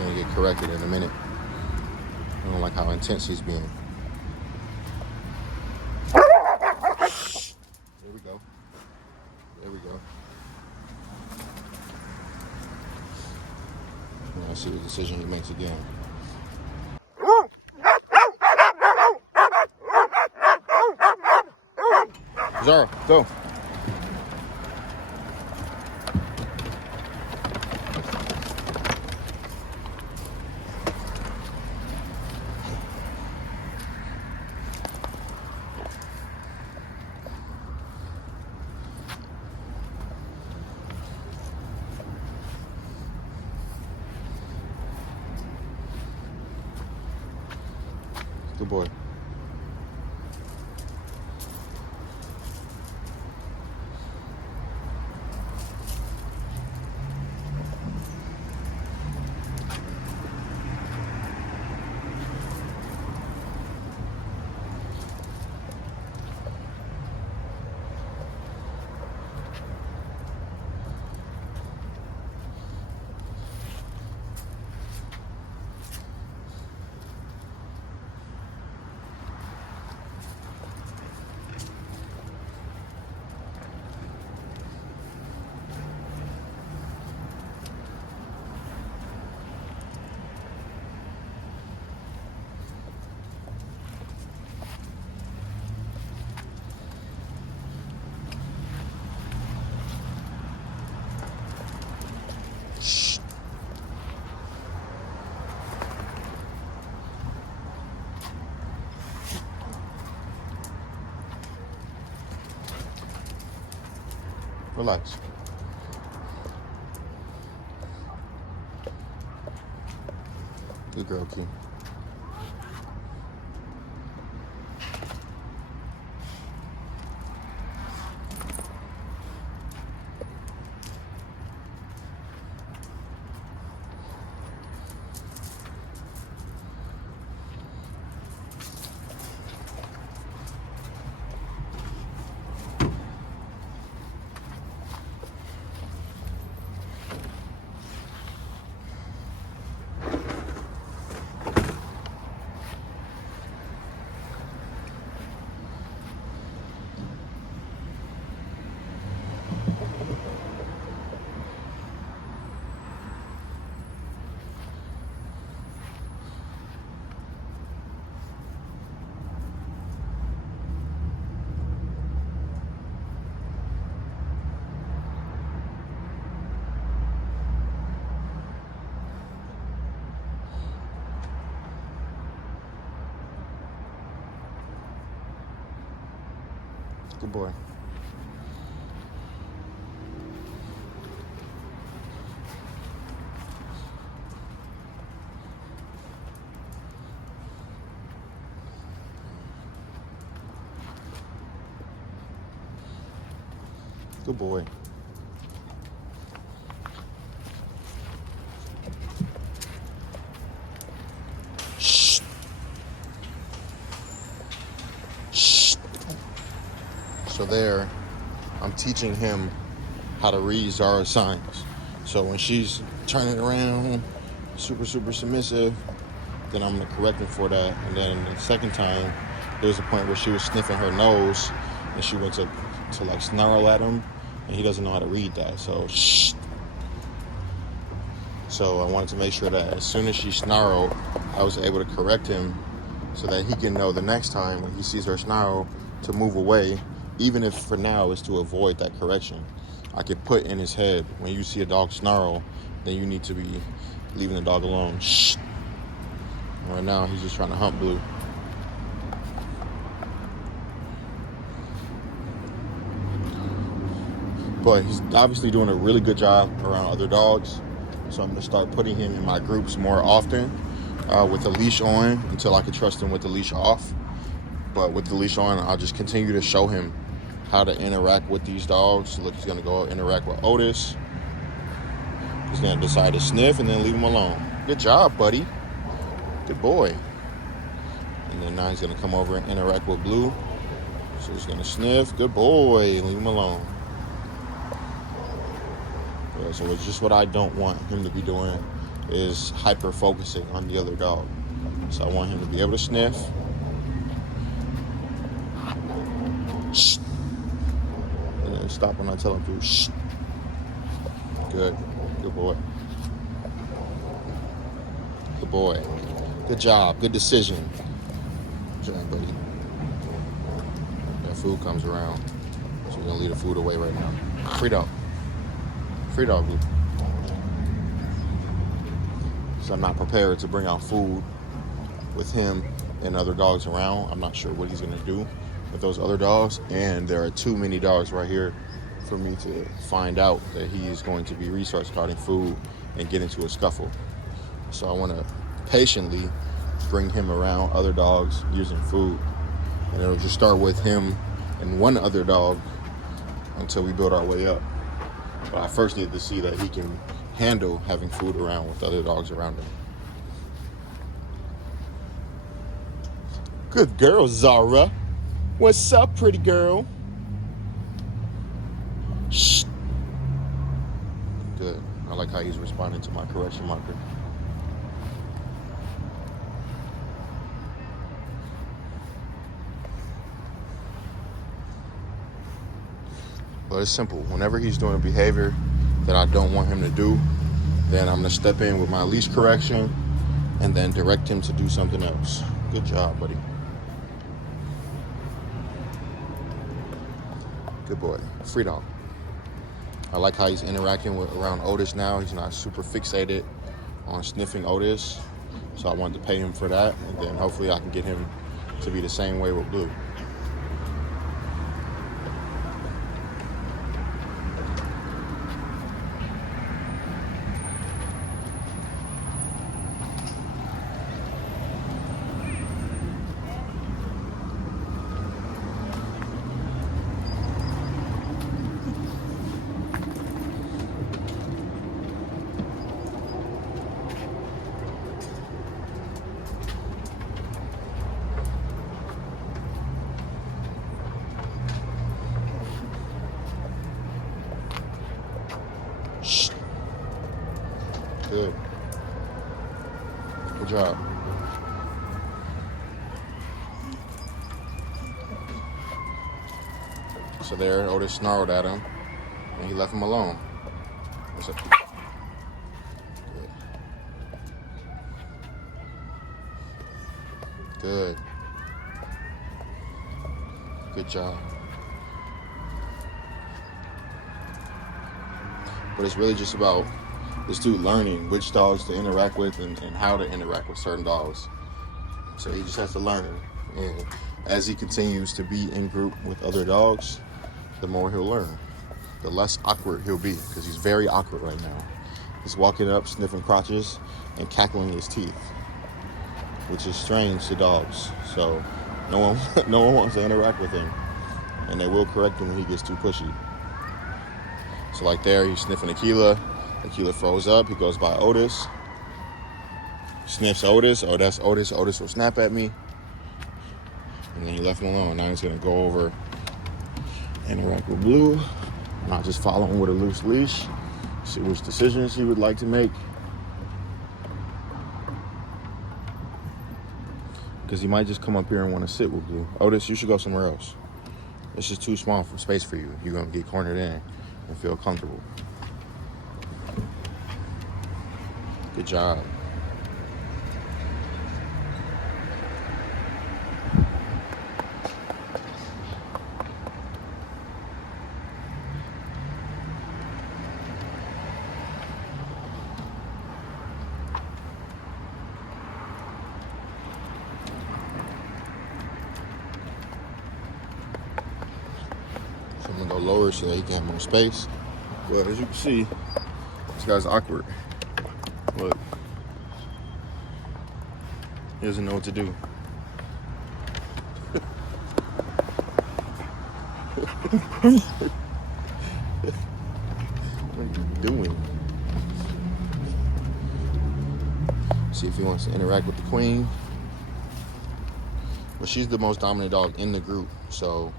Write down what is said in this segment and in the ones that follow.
gonna get corrected in a minute. I don't like how intense he's being. There we go. There we go. Now see what decision he makes again. Zara, go. Good boy. Relax. Good girl, Key. Good boy. Good boy. Shh. Shh. So there, I'm teaching him how to read Zara's signs. So when she's turning around, super submissive, then I'm gonna correct him for that. And then the second time, there was a point where she was sniffing her nose and she went to like snarl at him, and he doesn't know how to read that. So shh. So I wanted to make sure that as soon as she snarled, I was able to correct him so that he can know the next time when he sees her snarl to move away, even if for now it's to avoid that correction. I could put in his head, when you see a dog snarl, then you need to be leaving the dog alone. Shh. Right now, he's just trying to hump Blue. But he's obviously doing a really good job around other dogs. So I'm going to start putting him in my groups more often with the leash on until I can trust him with the leash off. But with the leash on, I'll just continue to show him how to interact with these dogs. Look, he's going to go interact with Otis. He's going to decide to sniff and then leave him alone. Good job, buddy. Good boy. And then now he's going to come over and interact with Blue. So he's going to sniff. Good boy. Leave him alone. Yeah, so it's just what I don't want him to be doing is hyper focusing on the other dog. So I want him to be able to sniff. Shh. And then stop when I tell him to. Shh. Good. Good boy. Good boy. Good job. Good decision. Good job, buddy. That food comes around. So we're gonna leave the food away right now. Free dog. Free doggy. So I'm not prepared to bring out food with him and other dogs around. I'm not sure what he's gonna do with those other dogs, and there are too many dogs right here for me to find out that he is going to be resource guarding food and get into a scuffle. So I want to patiently bring him around other dogs using food, and it'll just start with him and one other dog until we build our way up. But I first need to see that he can handle having food around with other dogs around him. Good girl, Zara. What's up, pretty girl? Shh. Good. I like how he's responding to my correction marker. But it's simple. Whenever he's doing a behavior that I don't want him to do, then I'm gonna step in with my leash correction and then direct him to do something else. Good job, buddy. Good boy. Free dog. I like how he's interacting around Otis now. He's not super fixated on sniffing Otis. So I wanted to pay him for that. And then hopefully I can get him to be the same way with Blue. Shh. Good. Good job. So there, Otis snarled at him, and he left him alone. What's up? Good. Good. Good job. But it's really just about this dude learning which dogs to interact with and how to interact with certain dogs. So he just has to learn. And as he continues to be in group with other dogs, the more he'll learn. The less awkward he'll be, because he's very awkward right now. He's walking up, sniffing crotches, and cackling his teeth, which is strange to dogs. So no one wants to interact with him, and they will correct him when he gets too pushy. So like there, he's sniffing Aquila. Aquila froze up. He goes by Otis. Sniffs Otis. Oh, that's Otis. Otis will snap at me. And then he left him alone. Now he's going to go over and interact with Blue. Not just follow him with a loose leash. See which decisions he would like to make. Because he might just come up here and want to sit with Blue. Otis, you should go somewhere else. It's just too small for space for you. You're going to get cornered in and feel comfortable. Good job. So I'm gonna go lower so that he can have more space. Well, as you can see, this guy's awkward. Look. He doesn't know what to do. What are you doing? See if he wants to interact with the queen. But she's the most dominant dog in the group, so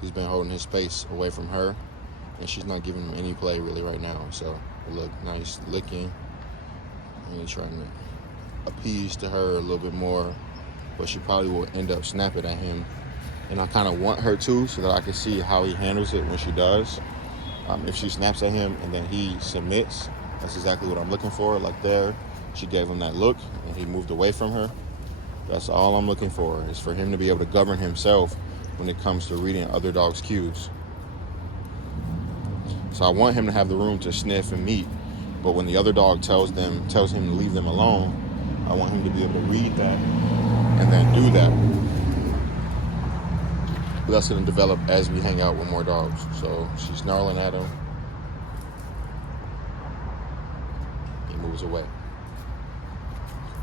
he's been holding his space away from her, and she's not giving him any play really right now. So look, nice licking And he's trying to appease to her a little bit more, but she probably will end up snapping at him. And I kind of want her to, so that I can see how he handles it when she does. If she snaps at him and then he submits, that's exactly what I'm looking for. Like there, she gave him that look and he moved away from her. That's all I'm looking for, is for him to be able to govern himself when it comes to reading other dogs' cues. So I want him to have the room to sniff and meet, but when the other dog tells him to leave them alone, I want him to be able to read that and then do that. But that's going to develop as we hang out with more dogs. So she's snarling at him. He moves away.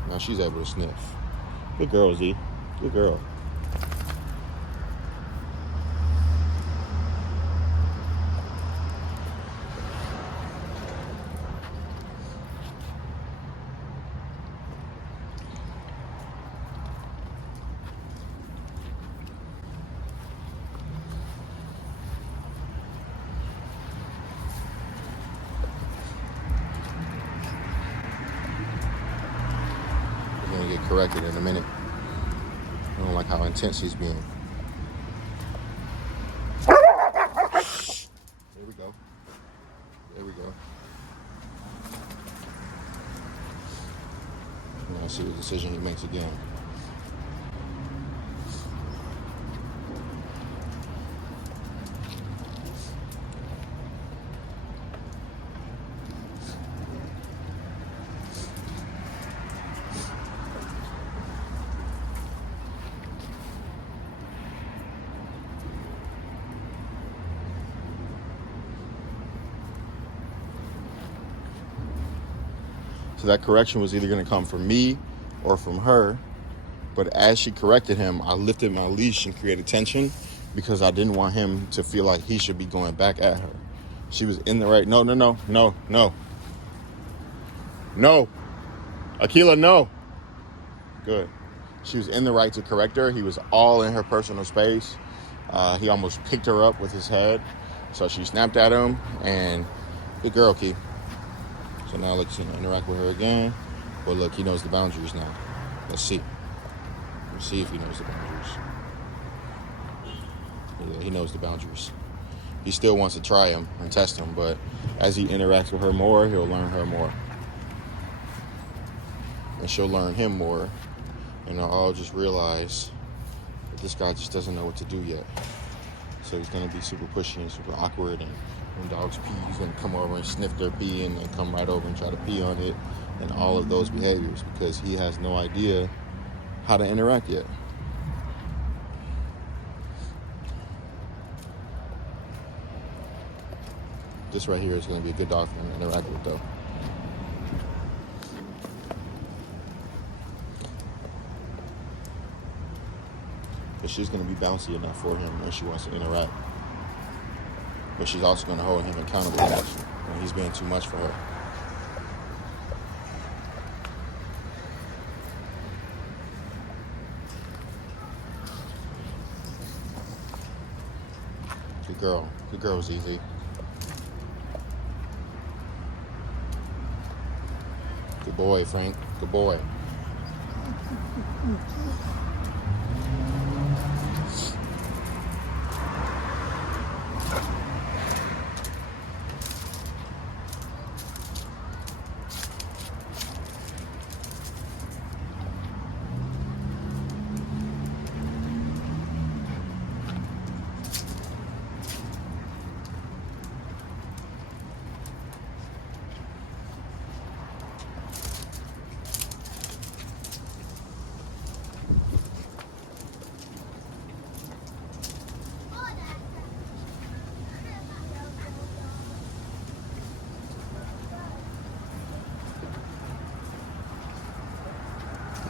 Now she's able to sniff. Good girl, Z. Good girl. Corrected in a minute. I don't like how intense he's being. There we go. There we go. Now see the decision he makes again. So that correction was either going to come from me or from her. But as she corrected him, I lifted my leash and created tension because I didn't want him to feel like he should be going back at her. She was in the right. No. Akila, no. Good. She was in the right to correct her. He was all in her personal space. He almost picked her up with his head. So she snapped at him, and good girl, Key. So now let's interact with her again. But look, he knows the boundaries now. Let's see. Let's see if he knows the boundaries. Yeah, he knows the boundaries. He still wants to try him and test him, but as he interacts with her more, he'll learn her more. And she'll learn him more. And I'll just realize that this guy just doesn't know what to do yet. So he's going to be super pushy and super awkward, and when dogs pee, he's going to come over and sniff their pee and then come right over and try to pee on it, and all of those behaviors, because he has no idea how to interact yet. This right here is going to be a good dog for him to interact with, though. But she's going to be bouncy enough for him when she wants to interact. But she's also going to hold him accountable when he's being too much for her. Good girl. Good girl, ZZ. Good boy, Frank. Good boy.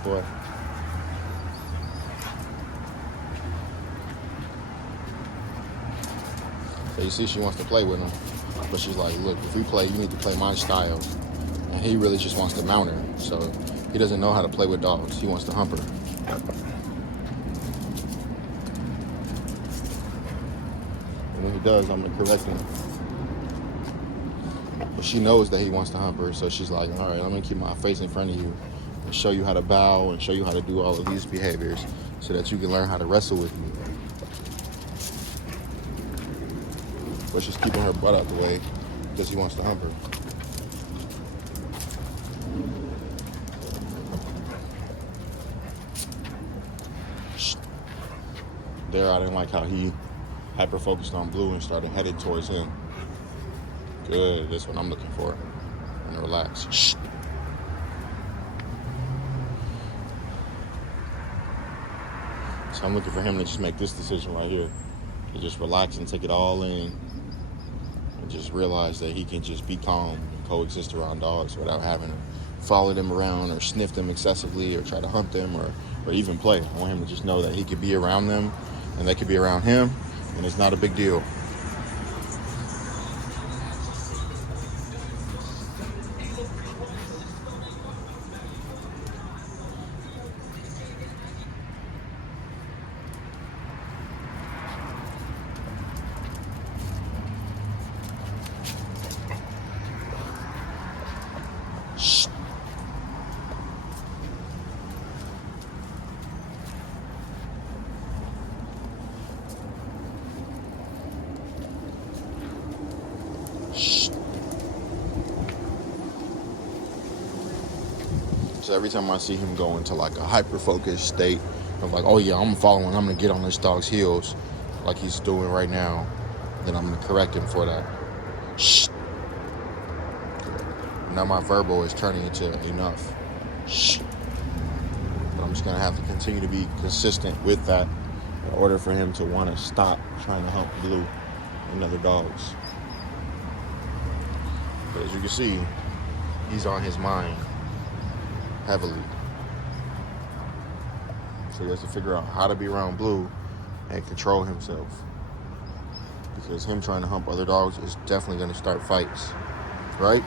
Boy. So you see she wants to play with him, but she's like, look, if we play, you need to play my style. And he really just wants to mount her, so he doesn't know how to play with dogs. He wants to hump her. And when he does, I'm going to correct him. But she knows that he wants to hump her, so she's like, all right, I'm gonna keep my face in front of you and show you how to bow and show you how to do all of these behaviors so that you can learn how to wrestle with me. But she's keeping her butt out the way because he wants to hump her. There, I didn't like how he hyper-focused on Blue and started heading towards him. Good, that's what I'm looking for. And relax. Shh. So I'm looking for him to just make this decision right here. To just relax and take it all in. And just realize that he can just be calm and coexist around dogs without having to follow them around or sniff them excessively or try to hunt them or even play. I want him to just know that he could be around them and they could be around him, and it's not a big deal. Shh. So every time I see him go into like a hyper-focused state of like, oh yeah, I'm following, I'm gonna get on this dog's heels like he's doing right now, then I'm gonna correct him for that. Shh. Now my verbal is turning into enough. Shh. But I'm just gonna have to continue to be consistent with that in order for him to want to stop trying to hump Blue and other dogs. But as you can see, he's on his mind heavily. So he has to figure out how to be around Blue and control himself. Because him trying to hump other dogs is definitely going to start fights. Right?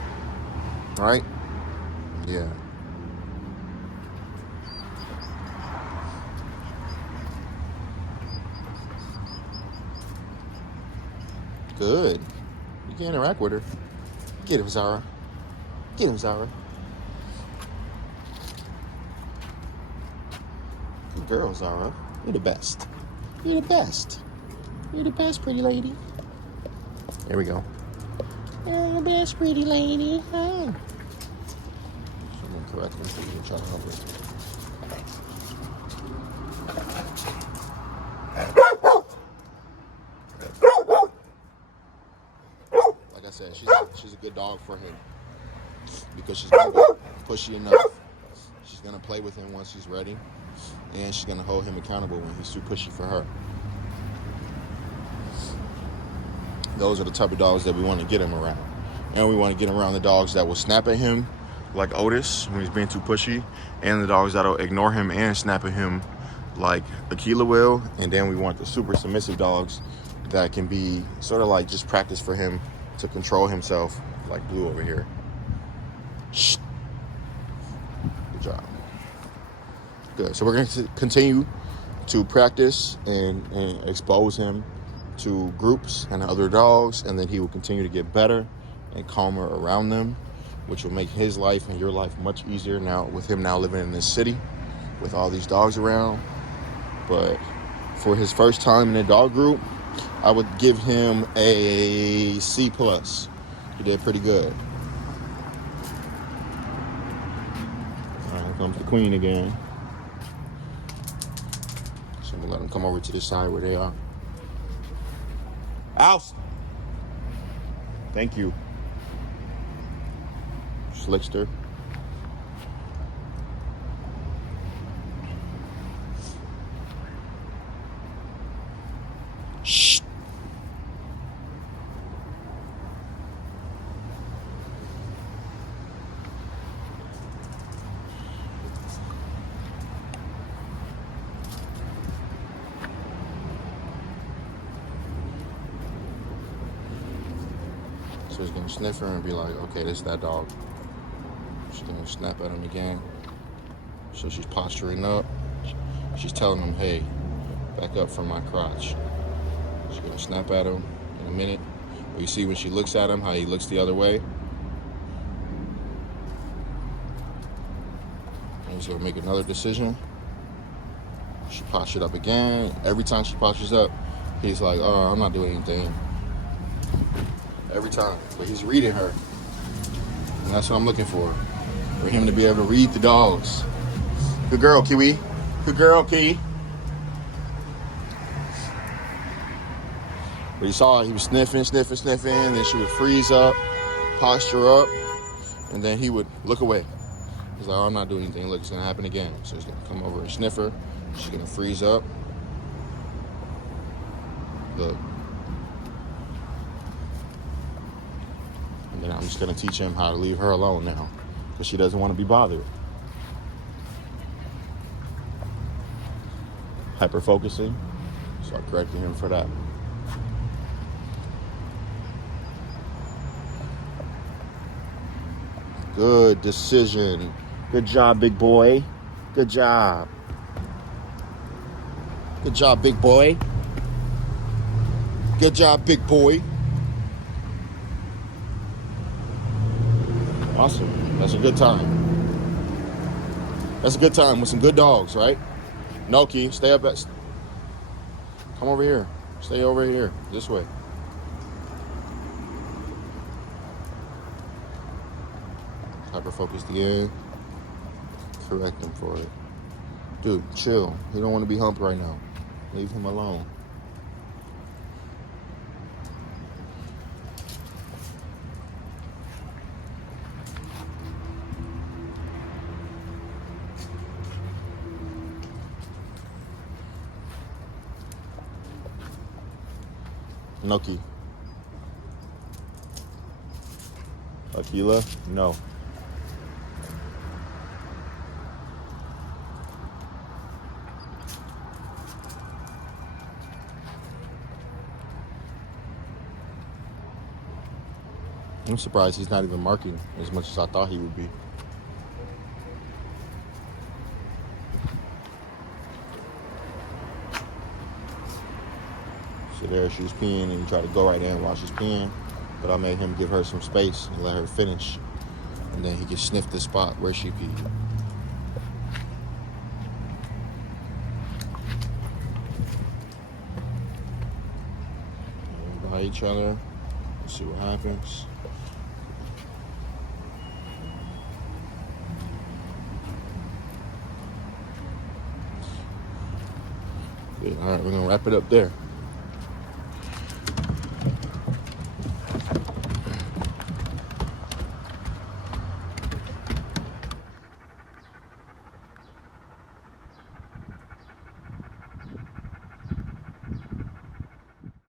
Right? Yeah. Good. You can interact with her. Get him, Zara. Get him, Zara. Good girl, Zara. You're the best. You're the best. You're the best, pretty lady. There we go. You're the best, pretty lady. Huh? Someone correct me so you can try to help her. Like I said, she's a good dog for him because she's gonna be pushy enough. She's gonna play with him once he's ready, and she's gonna hold him accountable when he's too pushy for her. Those are the type of dogs that we want to get him around. And we want to get him around the dogs that will snap at him, like Otis, when he's being too pushy, and the dogs that'll ignore him and snap at him, like Aquila will. And then we want the super submissive dogs that can be sort of like just practice for him to control himself, like Blue over here. Shh. Good job. Good. So we're going to continue to practice and expose him to groups and other dogs, and then he will continue to get better and calmer around them, which will make his life and your life much easier now with him now living in this city with all these dogs around. But for his first time in a dog group, I would give him a C+. He did pretty good. All right, here comes the queen again. So I'm gonna let him come over to this side where they are. Alf! Thank you. Slickster. Shh. So he's gonna sniff her and be like, okay, this is that dog. She's gonna snap at him again. So she's posturing up. She's telling him, hey, back up from my crotch. She's gonna snap at him in a minute. But you see when she looks at him, how he looks the other way? He's gonna make another decision. She pops it up again. Every time she pops up, he's like, oh, I'm not doing anything. Every time. But he's reading her. And that's what I'm looking for him to be able to read the dogs. Good girl, Kiwi. Good girl, Kiwi. But you saw he was sniffing, then she would freeze up, posture up, and then he would look away. He's like, oh, I'm not doing anything. Look, it's gonna happen again. So he's gonna come over and sniff her. She's gonna freeze up. Look. And then I'm just gonna teach him how to leave her alone now, because she doesn't want to be bothered. Hyper focusing. So I corrected him for that. Good decision. Good job, big boy. Good job. Good job, big boy. Good job, big boy. Awesome. That's a good time. That's a good time with some good dogs, right? Noki, stay up at... Come over here. Stay over here. This way. Hyper-focused again. Correct him for it. Dude, chill. He don't want to be humped right now. Leave him alone. Noki. Akila? No. I'm surprised he's not even marking as much as I thought he would be. So there she's peeing, and he tried to go right in while she's peeing, but I made him give her some space and let her finish, and then he could sniff the spot where she peed. By each other, let's see what happens. Yeah, all right, we're gonna wrap it up there.